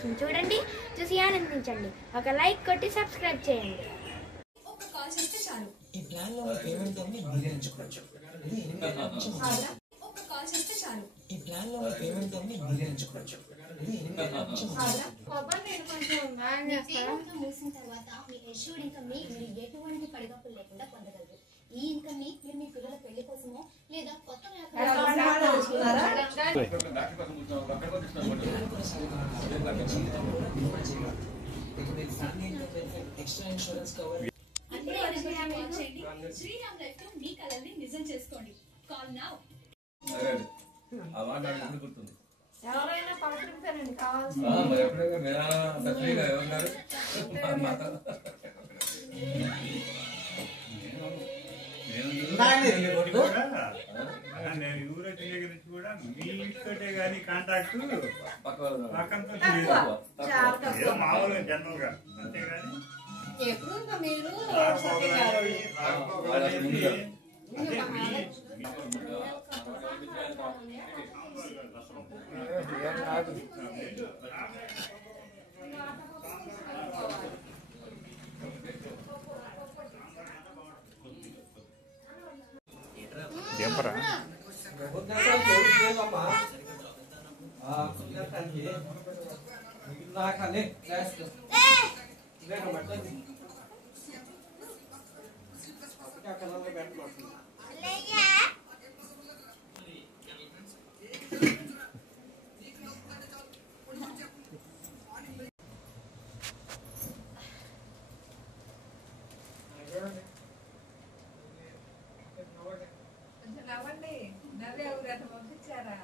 ఎపిసోడ్స్ని చూడండి, చూసి ఆనందించండి. ఒక లైక్ కొట్టి సబ్స్క్రైబ్ చేయండి. ఒక కాల్ చేస్తే చాలు ఈ ప్లాన్ లో పేమెంట్ అన్ని మీరే ఎంచుకోవచ్చు. ఒక కాల్ చేస్తే చాలు ఈ ప్లాన్ లో పేమెంట్ అన్ని మీరే ఎంచుకోవచ్చు. ముగిసిన తర్వాత మీ ఎష్యూర్డ్ ఇన్కమ్ ని మీరు ఎటువంటి పడిగప్పులు లేకుండా పొందగలరు. ఈ ఇన్కమ్ ని మీరు మీ పిల్లల పెళ్లి కోసమో లేదా కొత్త extra insurance cover Shriram life తో మీ కలల్ని నిజం చేసుకోండి. Call now. ఎవరైనా పలకరించారండి కావాల్సి నేను ఊరో దగ్గర నుంచి కూడా మీతోటే కానీ కాంటాక్ట్ పక్కనతో మామూలుగా జనరల్ గా అంతేగాని ఎప్పుడు మీరు చెప్పరా నవ్వండి. నవ్వే ఊరట పంపించారా?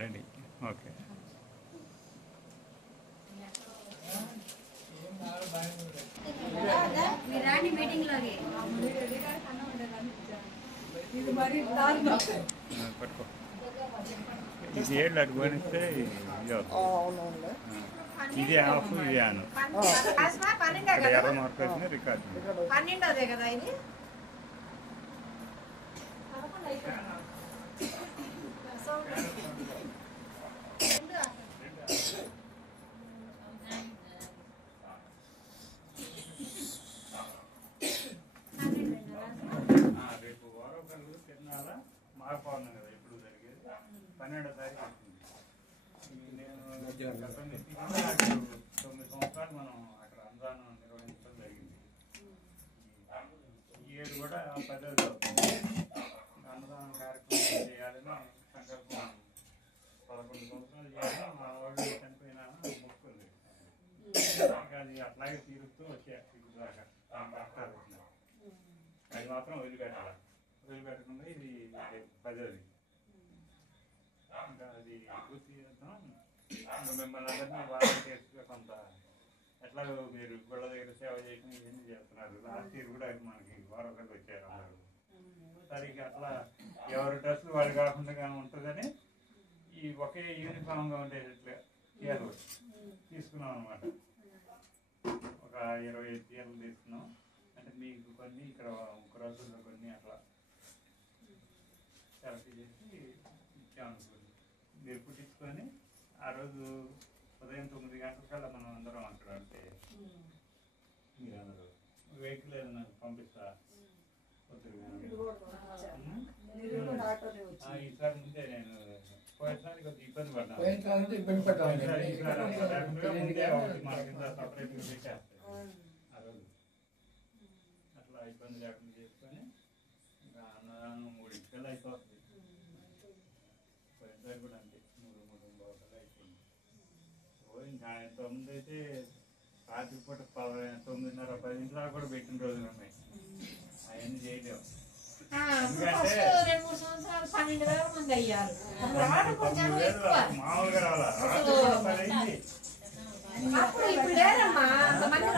Ready okay. మీరు రాండి మీటింగ్ లోకి. ఇది మరి పట్టుకో. ఇది ఏళ్ళు అటు పోనిస్తే ఇది ఆఫ్ ఇది ఆన్. ఎర్ర మార్క్ వచ్చిన రికార్డు 12దే కదా ఇది. రేపు వారం కళ్ళు తిన్నాల మారిపోతుంది కదా ఎప్పుడు జరిగేది 12వ తారీఖు వస్తుంది. నేను 9 సంవత్సరాలు మనం అక్కడ రంజాన్ నిర్వహించడం జరిగింది. ఈ ఏడు కూడా 10వ అన్నదానం కార్యక్రమం చేయాలని సంకల్పం 11 సంవత్సరాలు చేయాలని మా వాళ్ళు చనిపోయినా మొక్కుంది. అది అట్లాగే తీరుస్తూ వచ్చాయి ఇప్పుడు దాకా కష్టాలు వచ్చినా అది మాత్రం వదిలిపెట్టకుండా ఇది 10వ ఇంకా అది పూర్తి చేద్దాం. ఇంకా మిమ్మల్ని అందరినీ వాలంటీర్స్గా కొంత ఎట్లాగో మీరు గుళ్ళ దగ్గర సేవ చేయడం ఇవన్నీ చేస్తున్నారు. లాస్ట్ ఇయర్ కూడా మనకి వారొకరికి వచ్చారు అందరూ. సరిగ్గా అట్లా ఎవరి డ్రెస్సులు వాళ్ళు కాకుండా ఉంటుందని ఈ ఒకే యూనిఫామ్గా ఉండేటట్లుగా చీరలు తీసుకున్నాం అనమాట. ఒక 25 చీరలు తీసుకున్నాం. అంటే మీకు కొన్ని ఇక్కడ ఒక రోజుల్లో కొన్ని అట్లా సెలెక్ట్ చేసి ఇచ్చామనుకోండి. మీరు పుట్టించుకొని ఆ రోజు ఉదయం 9 గంటలకల్లా మనం అందరం అక్కడ అంటే మీరు అందరూ వెహికల్ ఏదైనా పంపిస్తా. ఈసారి ముందే నేను పోయినసారి కొంచెం ఇబ్బంది పడ్డాను. మన కింద సపరేట్గా పెట్టేస్తాను ఆ రోజు. అట్లా ఇబ్బంది లేకుండా చేసుకొని ఇంకా అన్నదానం 3 అయిపోతుంది. పోయినసారి కూడా అంతే 3 అయిపోయింది. ఇంకా 9 అయితే రాత్రి పూట 9:30 10 దాకా కూడా పెట్టిన రోజులు ఉన్నాయి. అవన్నీ చేయలేము. ఎందుకంటే 2-3 సంవత్సరాలు 12,000 మంది అయ్యారు. మామూలుగా రావాలా అప్పుడు ఇప్పుడు లేదమ్మా అంతమంది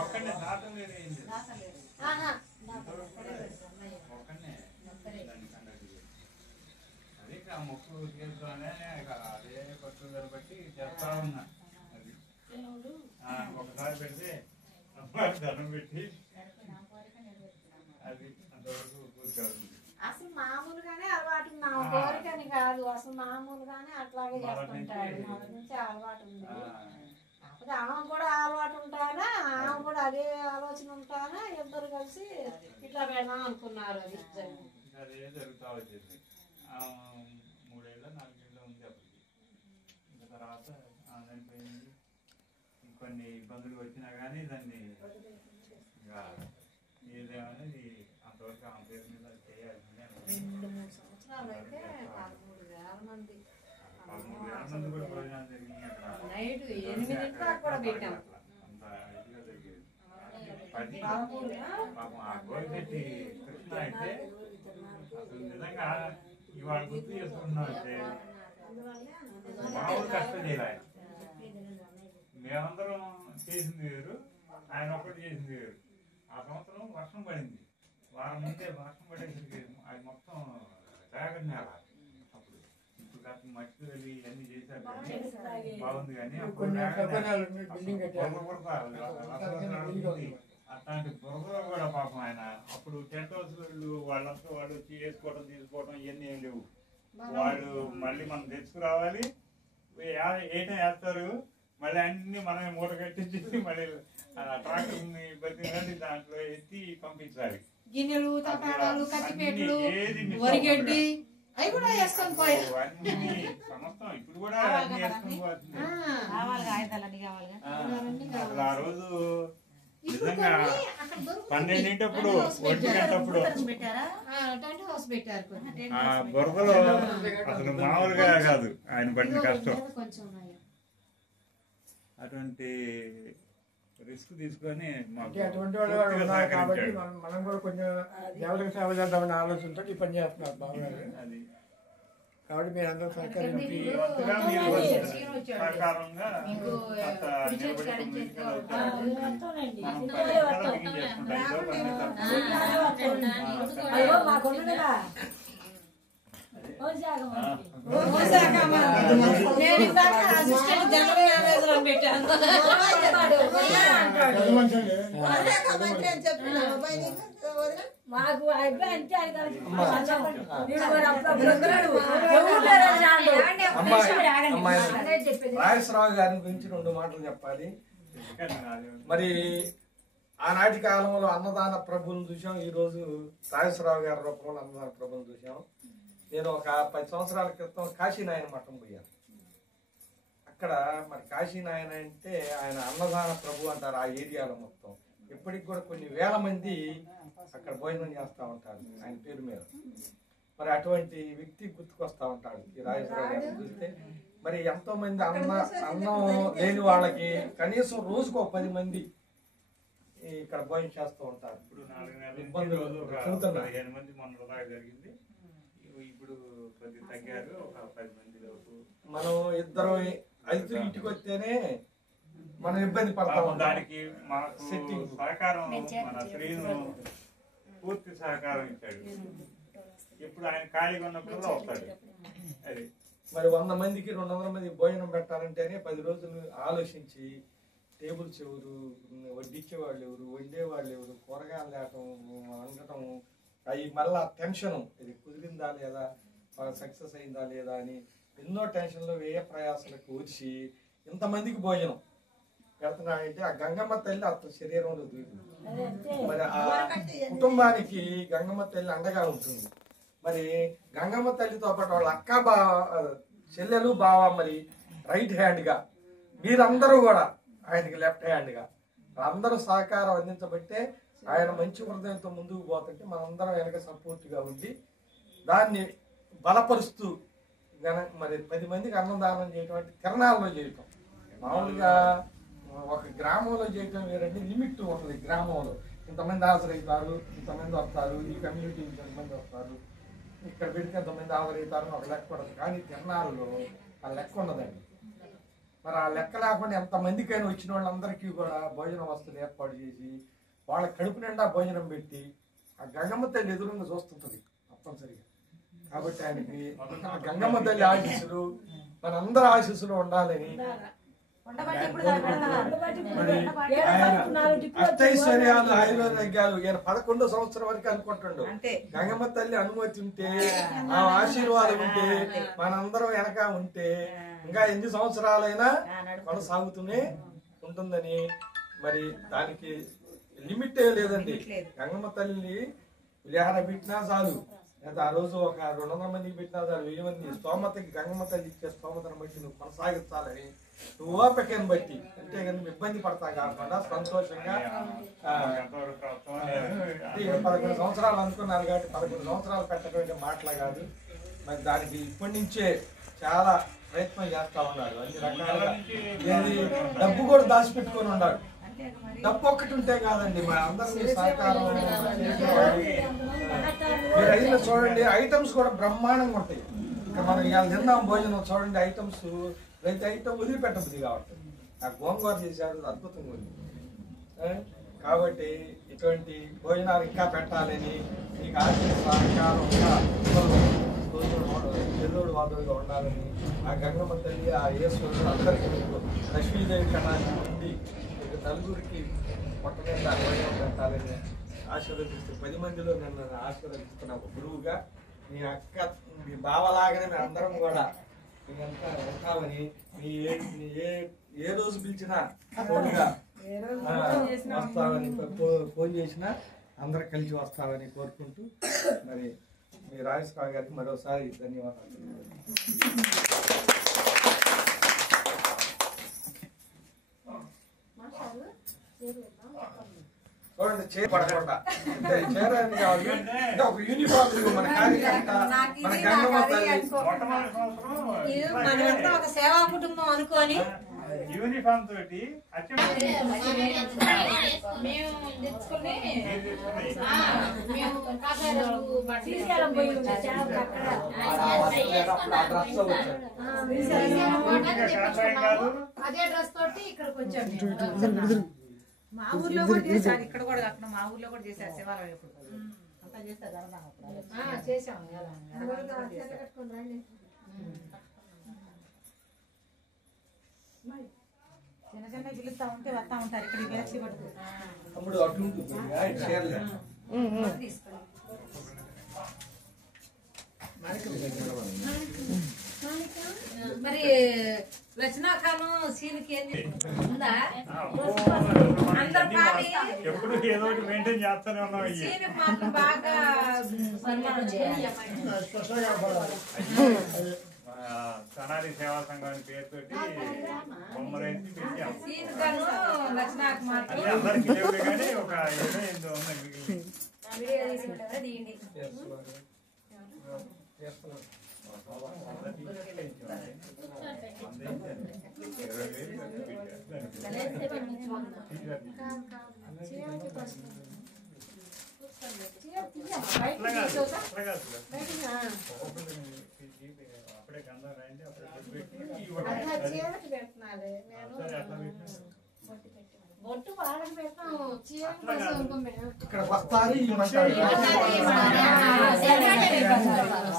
ఒక్కనే దాటం లేదు. ఒక్కనే అదే ఆ మొక్కు ఉతికేస్తూనే అదే పట్టుదల బట్టి చేస్తా ఉన్నా. అది ఒకసారి పెడితే ధనం పెట్టి అది అంతవరకు పూర్తి అవుతుంది. అసలు మామూలుగానే అలవాటు నా కోరికని కాదు, అసలు మామూలుగానే అట్లాగే చేస్తుంటాడు. మొదటి నుంచి అలవాటు ఉంది. కాకపోతే ఆమె కూడా అలవాటు ఉంటానా, ఆమె కూడా అదే ఆలోచన ఉంటానా, ఇద్దరు కలిసి ఇట్లా పెడదాం అనుకున్నారు. అది అదే జరుగుతూ వచ్చింది. 3 ఏళ్ళ 4 ఏళ్ళ ఉంది అప్పటికి. ఇంకా తర్వాత ఆన్లైన్ పోయింది. కొన్ని ఇబ్బందులు వచ్చినా కానీ దాన్ని ఇంకా ఏదేమనేది అంతవరకు ఆమె పేరు మీద చేయాల్సిందే. 2-3 సంవత్సరాలు అయితే 13,000 మంది కూడా భోజనాలు జరిగినాయి అక్కడ. నైట్ 8 కూడా పెట్టాం. అంత ఇదిగా జరిగేది. పాపం ఆ గోరిపెట్టి కృష్ణ అయితే అసలు నిజంగా ఇవాళ గుర్తు చేసుకున్నాం అంటే మామూలు కష్టం చేయాలి. మేమందరం చేసింది వేరు, ఆయన ఒక్కటి చేసింది వేరు. ఆ సంవత్సరం వర్షం పడింది. వారం ముందే వర్షం పడేసరికి అది మొత్తం డ్రాగన్ నేల. అప్పుడు ఇప్పుడు కాస్త మట్టి వెళ్ళి ఇవన్నీ చేశారు కానీ బాగుంది. కానీ అప్పుడు అట్లాంటి బురదలో కూడా పాపం ఆయన అప్పుడు టెంట్ హౌస్ వాళ్ళంతా వాళ్ళు వచ్చి వేసుకోవడం తీసుకోవడం ఇవన్నీ ఏం లేవు. వాళ్ళు మళ్ళీ మనం తెచ్చుకురావాలి, ఏటం వేస్తారు, మళ్ళీ అన్ని మనమే మూట కట్టించేసి మళ్ళీ ట్రాక్టర్ని బతికి దాంట్లో ఎత్తి పంపించాలి. గిన్నెలు, తపాలాలు, కత్తిపేటలు, వరిగడ్డి అవి కూడా వేసుకొని పోయారు. అన్ని సమస్తం ఇప్పుడు కూడా అన్ని వేసుకొని పోతుంది. అసలు ఆ రోజు నిజంగా 12 ఒంటిగంటప్పుడు ఆ బురదలో అసలు మామూలుగా కాదు ఆయన పడిన కష్టం. అటువంటి రిస్క్ తీసుకొని అటువంటి వాళ్ళు ఉన్నారు కాబట్టి మనం కూడా కొంచెం దేవుడికి సేవ చేద్దామనే ఆలోచనతో ఈ పని చేస్తున్నారు బాగున్నారు. అది కాబట్టి మీరు అందరూ సహకరించి సహకారంగా మాకు అబ్బాయి అంటే రాజేశ్వరరావు గారి గురించి 2 మాటలు చెప్పాలి. మరి ఆనాటి కాలంలో అన్నదాన ప్రభువును చూసాం, ఈ రోజు రాజేశ్వరరావు గారి రూపంలో అన్నదాన ప్రభువును చూసాం. నేను ఒక 10 సంవత్సరాల క్రితం కాశీనాయన మఠం పోయాను. అక్కడ మరి కాశీనాయన అంటే ఆయన అన్నదాన ప్రభు అంటారు ఆ ఏరియాలో మొత్తం. ఇప్పటికి కూడా కొన్ని వేల మంది అక్కడ భోజనం చేస్తూ ఉంటారు ఆయన పేరు మీద. మరి అటువంటి వ్యక్తి గుర్తుకొస్తా ఉంటాడు ఈ రాజేశ్వరరావు గారిని చూస్తే. మరి ఎంతో మంది అన్నం లేని వాళ్ళకి కనీసం రోజుకు 10 మంది ఇక్కడ భోజనం చేస్తూ ఉంటారు. ఇప్పుడు 4 నెలల 15 మంది మొన్న దాకా జరిగింది. ఇప్పుడు కొద్ది తగ్గారు, ఒక 10 మంది లోపు. మనం 2 5 ఇంటికి వస్తేనే మనం ఇబ్బంది పడతాం. దానికి మాకు సహకారం మన శ్రీను పూర్తి సహకారం ఇచ్చాడు. ఇప్పుడు ఆయన ఖాళీగా ఉన్నప్పుడు వస్తాడు. అది మరి 100 మందికి 200 మంది భోజనం పెట్టాలంటేనే 10 రోజులు ఆలోచించి టేబుల్స్ ఎవరు, వడ్డించే వాళ్ళు ఎవరు, వండే వాళ్ళు ఎవరు, కూరగాయలు తేటం, వండటం, అవి మళ్ళా టెన్షన్, ఇది కుదిరిందా లేదా, సక్సెస్ అయిందా లేదా అని ఎన్నో టెన్షన్లు వ్యయ ప్రయాసాలకు వచ్చి ఇంతమందికి భోజనం పెడుతున్నాడంటే ఆ గంగమ్మ తల్లి అతని శరీరంలో దూరింది. మరి ఆ కుటుంబానికి గంగమ్మ తల్లి అండగా ఉంటుంది. మరి గంగమ్మ తల్లితో పాటు వాళ్ళ అక్క చెల్లెలు బావ మరి రైట్ హ్యాండ్ గా, మీరందరూ కూడా ఆయనకి లెఫ్ట్ హ్యాండ్ గా అందరూ సహకారం అందించబట్టే ఆయన మంచి హృదయంతో ముందుకు పోతుంటే మనందరం వెనక సపోర్ట్ గా ఉండి దాన్ని బలపరుస్తూ మరి 10 మందికి అన్నదానం చేయటం అంటే తిరణాల్లో చేయటం. మామూలుగా ఒక గ్రామంలో చేయటం వేరంటే లిమిట్ ఉంటుంది. గ్రామంలో ఇంతమంది హాజరవుతారు, ఇంతమంది వస్తారు, ఈ కమ్యూనిటీ ఇంతమంది వస్తారు, ఇక్కడ పెడితే ఎంతమంది హాజరవుతారు ఒక లెక్క ఉండదు. కానీ తిరణాల్లో ఆ లెక్క ఉండదండి. మరి ఆ లెక్క లేకుండా ఎంతమందికైనా వచ్చిన వాళ్ళందరికీ కూడా భోజన వసతులు ఏర్పాటు చేసి వాళ్ళ కడుపు నిండా భోజనం పెట్టి ఆ గంగమ్మ తల్లి ఎదురుగా చూస్తుంటది తప్పనిసరిగా. కాబట్టి ఆయనకి గంగమ్మ తల్లి ఆశీస్సులు మనందరి ఆశీస్సులు ఉండాలని అష్టైశ్వర్యాలు ఆయుర్వేద్యాలు ఈయన 11 సంవత్సరం వరకు అనుకుంటుండు. గంగమ్మ తల్లి అనుమతి ఉంటే ఆ ఆశీర్వాదం ఉంటే మనందరం వెనక ఉంటే ఇంకా ఎన్ని సంవత్సరాలైనా కొనసాగుతూనే ఉంటుందని. మరి దానికి లిమిట్ ఏ లేదండి. గంగమ్మ తల్లిని పులిహార పెట్టినా చాలు, లేదా ఆ రోజు ఒక 200 మందికి పెట్టినా చాలు, 1000 మంది స్తోమతకి గంగమ్మ తల్లి ఇచ్చే స్తోమతను బట్టి నువ్వు కొనసాగించాలని నువ్వు ఓపికను బట్టి, అంటే నువ్వు ఇబ్బంది పడతా కాకుండా సంతోషంగా 11 సంవత్సరాలు అనుకున్నారు కాబట్టి 11 సంవత్సరాలు పెట్టడం మాటలా కాదు. మరి దానికి ఇప్పటి నుంచే చాలా ప్రయత్నం చేస్తా ఉన్నాడు. అన్ని రకాలుగా డబ్బు కూడా దాచిపెట్టుకొని ఉన్నాడు. డబ్బు ఒక్కటి ఉంటే కాదండి, మన అందరినీ సహకారం. మీరు అయినా చూడండి, ఐటమ్స్ కూడా బ్రహ్మాండంగా ఉంటాయి. ఇంకా మనం ఇవాళ తిన్నాం భోజనం చూడండి, ఐటమ్స్ ప్రతి ఐటమ్ వదిలిపెట్టబుద్ది కాబట్టి ఆ గోంగూర చేశారు, అద్భుతంగా ఉంది. కాబట్టి ఇటువంటి భోజనాలు ఇంకా పెట్టాలని మీకు ఆర్థిక సహకారంగా చెల్లుడు వాదుడుగా ఉండాలని ఆ గంగమ్మ తల్లి, ఆ ఈశ్వరుడు అందరికీ మీకు లక్ష్మీదేవి కణాన్ని ఉండి మీకు నలుగురికి మొట్టమొదటి భోజనం పెట్టాలని ఆశీర్వదిస్తూ 10 మందిలో నన్ను ఆశీర్వదిస్తున్న ఒక గురువుగా, మీ అక్క మీ బావలాగానే మేము అందరం కూడా మీరంతా ఉంటామని, మీ ఏ రోజు పిలిచినా తోడుగా వస్తామని, ఫోన్ చేసినా అందరు కలిసి వస్తామని కోరుకుంటూ మరి మీ రాజేశ్వరరావు గారికి మరోసారి ధన్యవాదాలు. చూడండి, చేయబడకుండా అంటే చేరాలని కావాలి, అంటే ఒక యూనిఫామ్ మన కార్యకర్త మన గంగమ్మ తల్లి మనమంతా ఒక సేవా కుటుంబం అనుకోని యూనిఫామ్ తోటి అదే డ్రెస్ తోటి ఇక్కడికి వచ్చాము. మా ఊర్లో కూడా చేశారు, ఇక్కడ కూడా కాకుండా మా ఊర్లో కూడా చేశారు శివాలయం. ఇప్పుడు అంతా చేస్తారు, చేసాము. చిన్న చిన్న పిలుస్తా ఉంటే వస్తా ఉంటారు ఇక్కడ వేసి పడుతుంది. మరి రచనాకాలం సీన్కి ఉందా? అందరు పాడి ఎప్పుడు ఏదో ఒకటి మెయింటైన్ చేస్తూనే ఉన్నాం. సీన్ మాత్రం బాగా సన్మానం చేయాలి. సనారి సేవా సంఘం పేరుతోటి బొమ్మలేసి పెట్టాం. సీన్ గాను రచనాకు మాత్రం అందరికి లేవు కానీ ఒక 28 ఉన్నాయి. అప్పుడే గంధం రాయండి, బొట్టు వాళ్ళకి పెడతాం, ఇక్కడ వస్తారు ఈ మంటారు.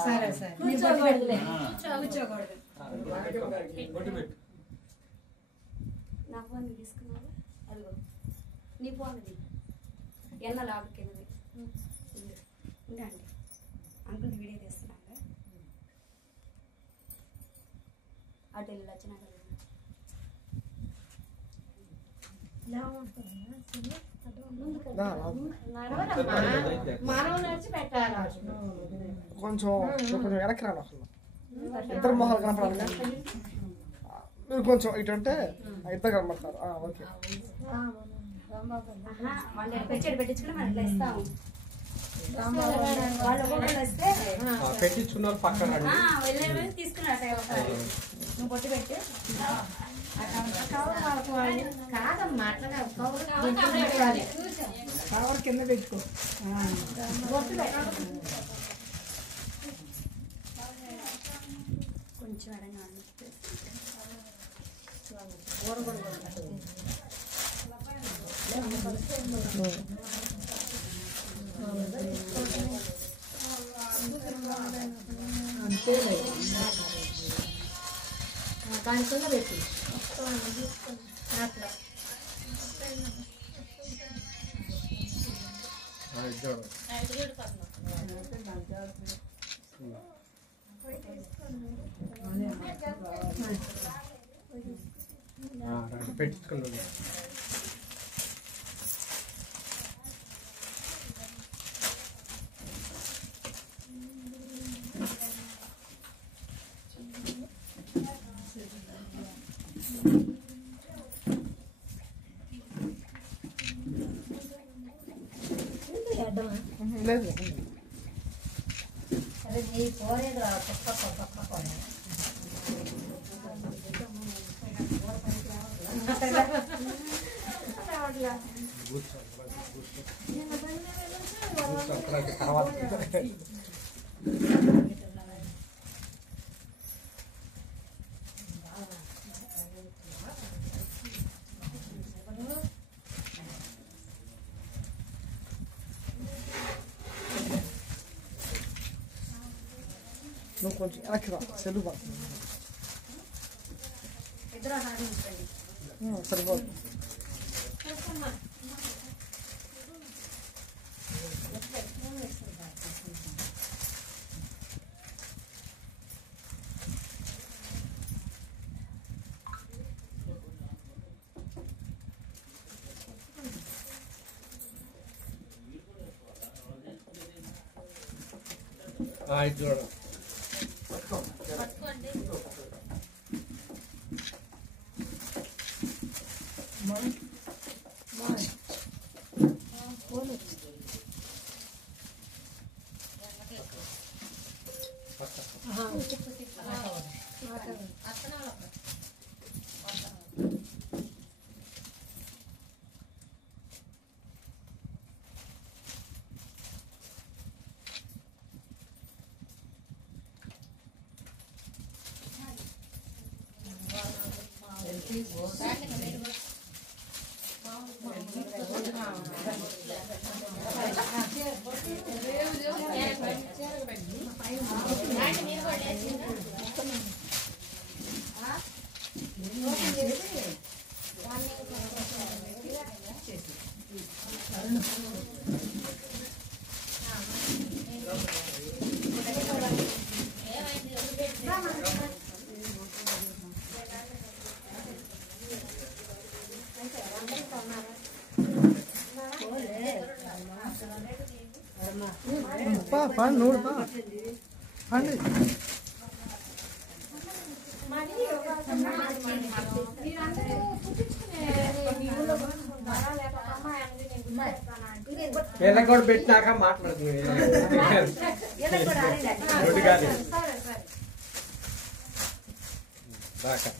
సరే సరే బొట్టు పెట్టు. నా ఫోన్ తీసుకున్నావా? అదిగో నీ ఫోన్ అది ఎన్న లాభకి ఉండండి. అంకుల్ వీడియో తీస్తున్నాగా అటు వెళ్ళి వచ్చినా కదా మనం నడిచి పెట్టాలి. కొంచెం వెనక్కి రాను, అసలు ఇద్దరు మొహాలు కనపడాలి. మీరు కొంచెం ఇటు అంటే ఇద్దరు కనపడతారు. ఓకే, వాళ్ళు పెట్టి పెట్టించుకుని మనం ఇట్లా ఇస్తాము. వాళ్ళు ఒక్కొక్కరు వస్తే పెట్టించుకున్న వాళ్ళు పక్కన వెళ్ళే తీసుకున్నట్టే నువ్వు పొట్టి పెట్టి కాదమ్మా అట్లా కవర్ కింద పెట్టుకో. కొంచెం అడగా దానికన్నా పెట్టి అట్లా పెట్టుకున్నాను లేదు అరే నీ పోలేదు రా పక్క తర్వాత నువ్వు కొంచెం వెనక్కి రా సెల్లు పడుతుంది ఇద్దరు సాధించండి సరిపోదు ఇది చూడ పండి నూడు పండి వీళ్ళకి కూడా పెట్టినాక మాట్లాడుతుంది బాగా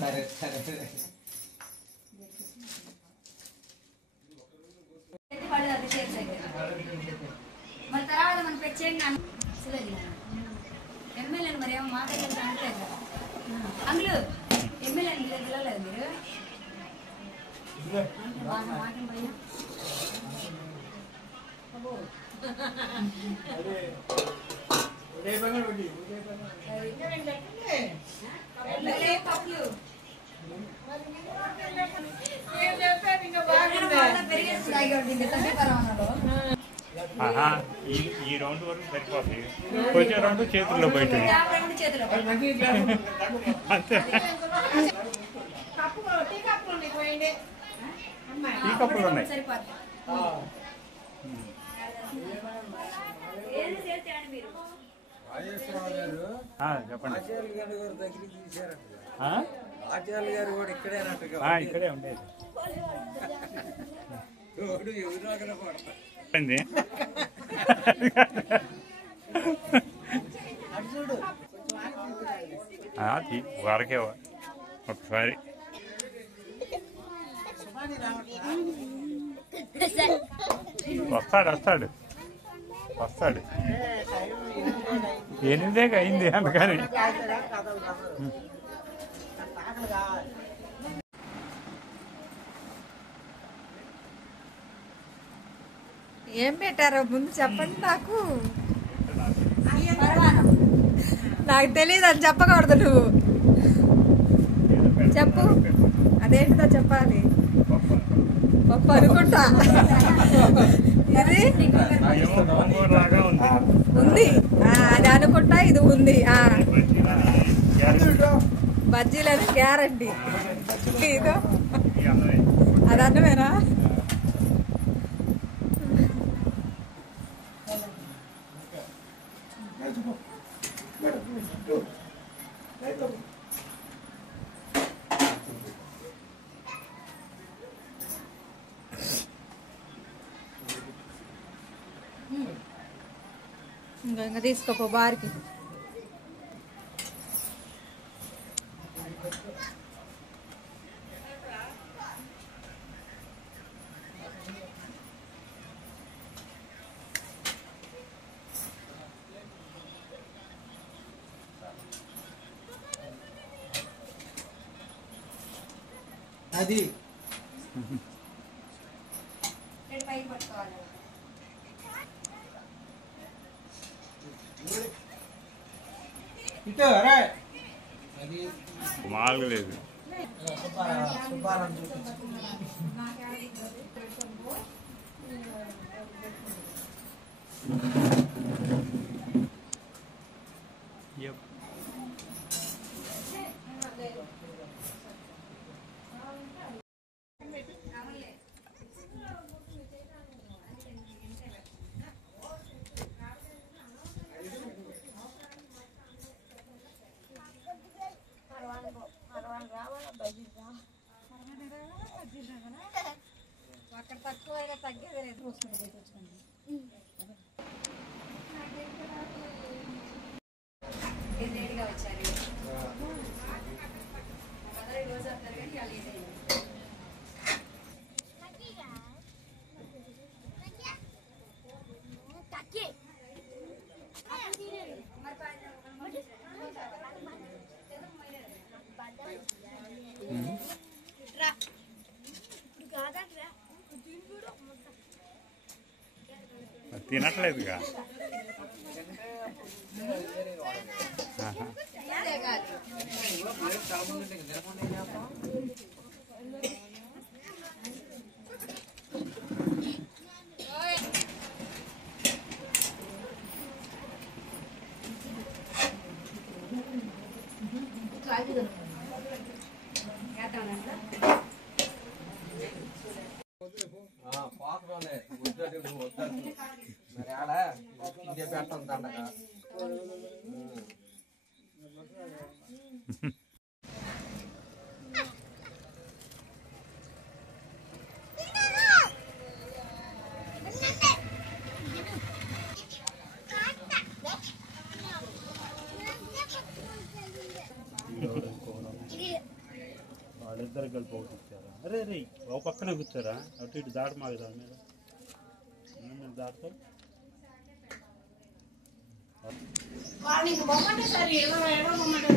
సరే సరే పడదు అభిషేక్ దగ్గర మరి తర్వాత మనం ప్రత్యేకంగా ఎమ్మెల్యేలు మరి ఏమో మాట్లాడలేదు అనట్లేదు కదా అందులో ఎమ్మెల్యేలు మీరు పిల్లలేదు మీరు మాకేం భయం కప్పులు ఈ రౌండ్ వరకు సరిపోతాయి కొంచెం రౌండ్ చేతుల్లో బయట అంతే ఈ కప్పులు ఉన్నాయి చెప్పండి ఆచార్య గారు కూడా ఇక్కడే ఇక్కడే ఉండేది వరకే ఒకసారి వస్తాడు 8 అయింది అందుకని ఏం పెట్టారో ముందు చెప్పండి నాకు తెలియదు అని చెప్పకూడదు నువ్వు చెప్పు అదేంటిదో చెప్పాలి పప్పు అనుకుంటా ఇది ఉంది అది అనుకుంటా ఇది ఉంది బజ్జీలని గ్యారంటీ ఇదో అది అన్నమేనా ఇంకా తీసుకోపో బార్కి అది ఇటు రా అది మామూలుగా లేదు సుబ్బారావు చూపించు అక్కడ తక్కువ తగ్గేది లేదు లేట్గా వచ్చారు రోజు వస్తారు కానీ వాళ్ళు లేట్ అయింది తినట్లేదుగా పాకలోనే వద్దు మరి ఆడ ఇదే పెట్టం దండగా ఇద్దరు కలిపి ఒకటి ఇచ్చారా? అరే రే ఒక పక్కనే కూర్చోరా, అటు ఇటు దాట మాకు దాని మీద దాటుతావు. వాళ్ళు ఇంక బొమ్మంటే సరే ఏదో ఏదో బొమ్మంటే